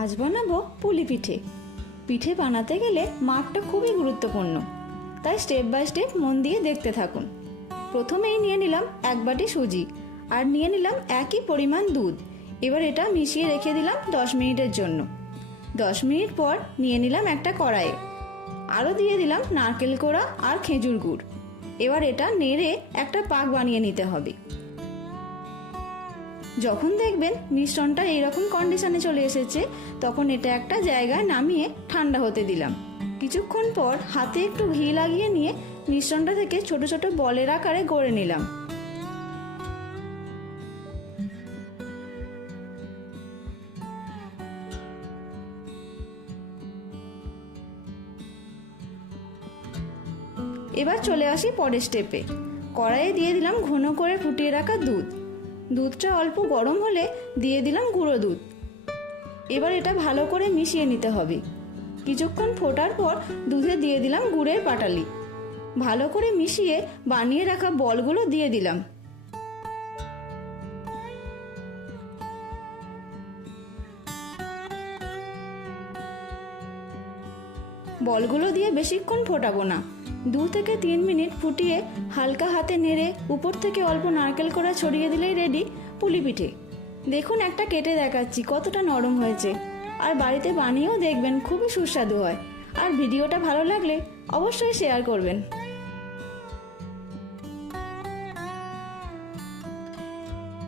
আজ বানাবো পুলি পিঠে। পিঠে বানাতে গেলে মাপটা খুবই গুরুত্বপূর্ণ, তাই স্টেপ বাই স্টেপ মন দিয়ে দেখতে থাকুন। প্রথমেই নিয়ে নিলাম 1 বাটি সুজি আর নিয়ে নিলাম একই পরিমাণ দুধ। এবার এটা মিশিয়ে রেখে দিলাম 10 মিনিটের জন্য। 10 মিনিট পর নিয়ে নিলাম একটা কড়াইয়ে, আরও দিয়ে দিলাম নারকেল কোড়া আর খেজুর গুড়। এবার এটা নেড়ে একটা পাক বানিয়ে নিতে হবে। যখন দেখবেন মিশ্রণটা এইরকম কন্ডিশনে চলে এসেছে, তখন এটা একটা জায়গায় নামিয়ে ঠান্ডা হতে দিলাম। কিছুক্ষণ পর হাতে একটু ঘি লাগিয়ে নিয়ে মিশ্রণটা থেকে ছোট ছোট বলের আকারে গড়ে নিলাম। এবার চলে আসি পরের স্টেপে। কড়াইয়ে দিয়ে দিলাম ঘন করে ফুটিয়ে রাখা দুধ। দুধটা অল্প গরম হলে দিয়ে দিলাম গুঁড়ো দুধ। এবার এটা ভালো করে মিশিয়ে নিতে হবে। কিছুক্ষণ ফোটার পর দুধে দিয়ে দিলাম গুড়ের পাটালি। ভালো করে মিশিয়ে বানিয়ে রাখা বলগুলো দিয়ে দিলাম। বলগুলো দিয়ে বেশিক্ষণ ফোটাবো না, 2 থেকে 3 মিনিট ফুটিয়ে হালকা হাতে নেড়ে উপর থেকে অল্প নারকেল কোড়া ছড়িয়ে দিলেই রেডি পুলি পিঠে। দেখুন একটা কেটে দেখাচ্ছি কতটা নরম হয়েছে। আর বাড়িতে বানিয়েও দেখবেন, খুবই সুস্বাদু হয়। আর ভিডিওটা ভালো লাগলে অবশ্যই শেয়ার করবেন।